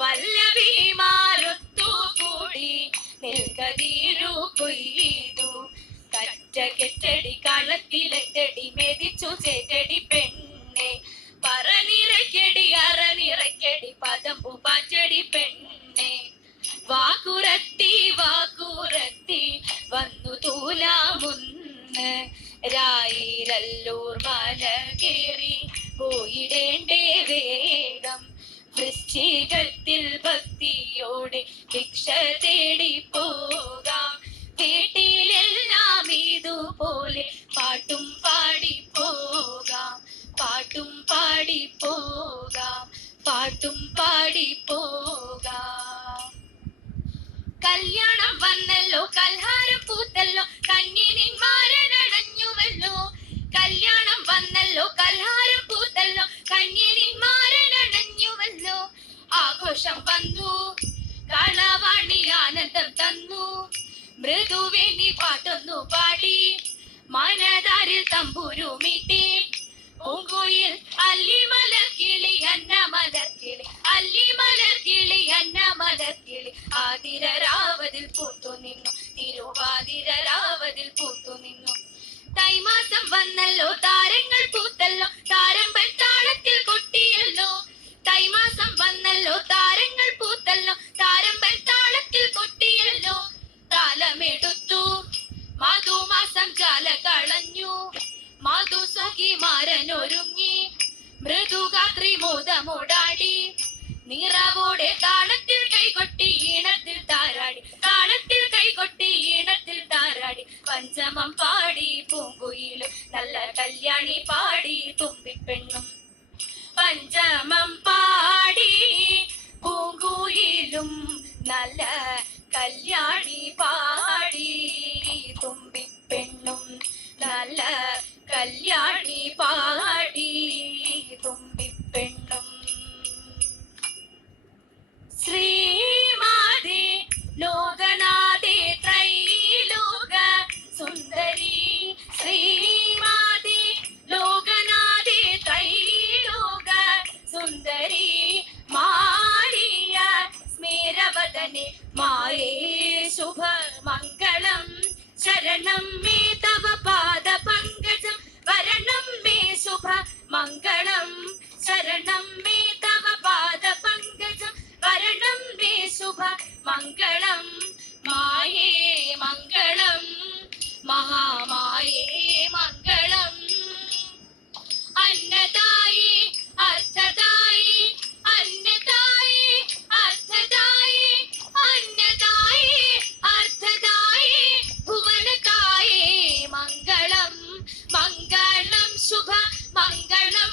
വല്ലഭിമാരൊത്തുകൂടി നെൽക്കതിരു കൊയ്തു കെട്ടടി കളത്തിലെട്ടടി മെതിച്ചു ചേറ്റടി പെണ്ണെ പറനിറയ്ക്കടി അറനിറയ്ക്കടി പദമ്പു പാറ്റടി പെണ്ണെ വാക്കുറത്തി വന്നു തൂലാമുന്ന് രായിരല്ലൂർ മല കേറി പോയിടേണ്ടേ വേഗം വൃശ്ചികത്തിൽ ഭക്തിയോടെ ഭിക്ഷ തേടി പോകാം വീട്ടിലെല്ലാം ഇതുപോലെ പാട്ടും പാടി പോകാം പാട്ടും പാടി പോകാം പാട്ടും പാടി പോകാം കല്യാണം വന്നല്ലോ കൽഹാരം പൂത്തല്ലോ കന്യനിന്മാരനടഞ്ഞുവല്ലോ കല്യാണം വന്നല്ലോ കൽഹാരം പൂത്തല്ലോ കന്യനിന്മാരനടഞ്ഞുവല്ലോ ആഘോഷം വന്നു കളവാണി ആനന്ദം തന്നു മൃദുവേണി പാട്ടൊന്നു പാടി മനതാരിൽ തമ്പുരു മീട്ടി പൂങ്കുയിൽ അല്ലിമലർക്കിളി അന്നമലർക്കിളി അല്ലിമലർക്കിളി അന്നമലർക്കിളി ആതിരരാവതിൽ പൂത്തു നിന്നു തിരുവാതിരരാവതിൽ പൂത്തു നിന്നു തൈമാസം വന്നല്ലോ താരങ്ങൾ പൂത്തല്ലോ താരമ്പൻ താളത്തിൽ കൊട്ടിയല്ലോ തൈമാസം വന്നല്ലോ താരങ്ങൾ പൂത്തല്ലോ താരമ്പൻ താളത്തിൽ കൊട്ടിയല്ലോ താലമെടുത്തു മധുമാസം ജാല കളഞ്ഞു മധുസഖിമാരനൊരുങ്ങി മൃദുഗാത്രി മോദമോടാടി നിറവോടെ താളത്തിൽ കൈകൊട്ടി ഈണത്തിൽ താരാടി താളത്തിൽ കൈകൊട്ടി ഈണത്തിൽ താരാടി പഞ്ചമം പാടി പൂങ്കുയിലും നല്ല കല്യാണി പാടി തുമ്പിപ്പെണ്ണും പഞ്ചമം പാടി പൂങ്കുയിലും നല്ല കല്യാണി പാടി തുമ്പിപ്പെണ്ണും നല്ല കല്യാണി പാടി തുമ്പിപ്പെണ്ണും ശ്രീമാതേ ലോകനാഥേ ത്രൈലോക സുന്ദരി ശ്രീമാതേ ലോകനാഥേ ത്രൈലോക സുന്ദരി മാരിയ സ്മേരവദനെ മായേ ശുഭ മംഗളം ശരണം മേ തവ പാദ പങ്കജം വരണം മേ ശുഭ മംഗളം ശരണം മേ തവ പാദ പങ്കജം വരണം മേ ശുഭ മംഗളം മായേ മംഗളം മഹാമായേ മംഗളം അന്നദായി അർത്ഥദായി അന്നദായി അർത്ഥദായി അന്നദായി അർത്ഥദായി ഭുവനദായി മംഗളം മംഗളം ശുഭ മംഗളം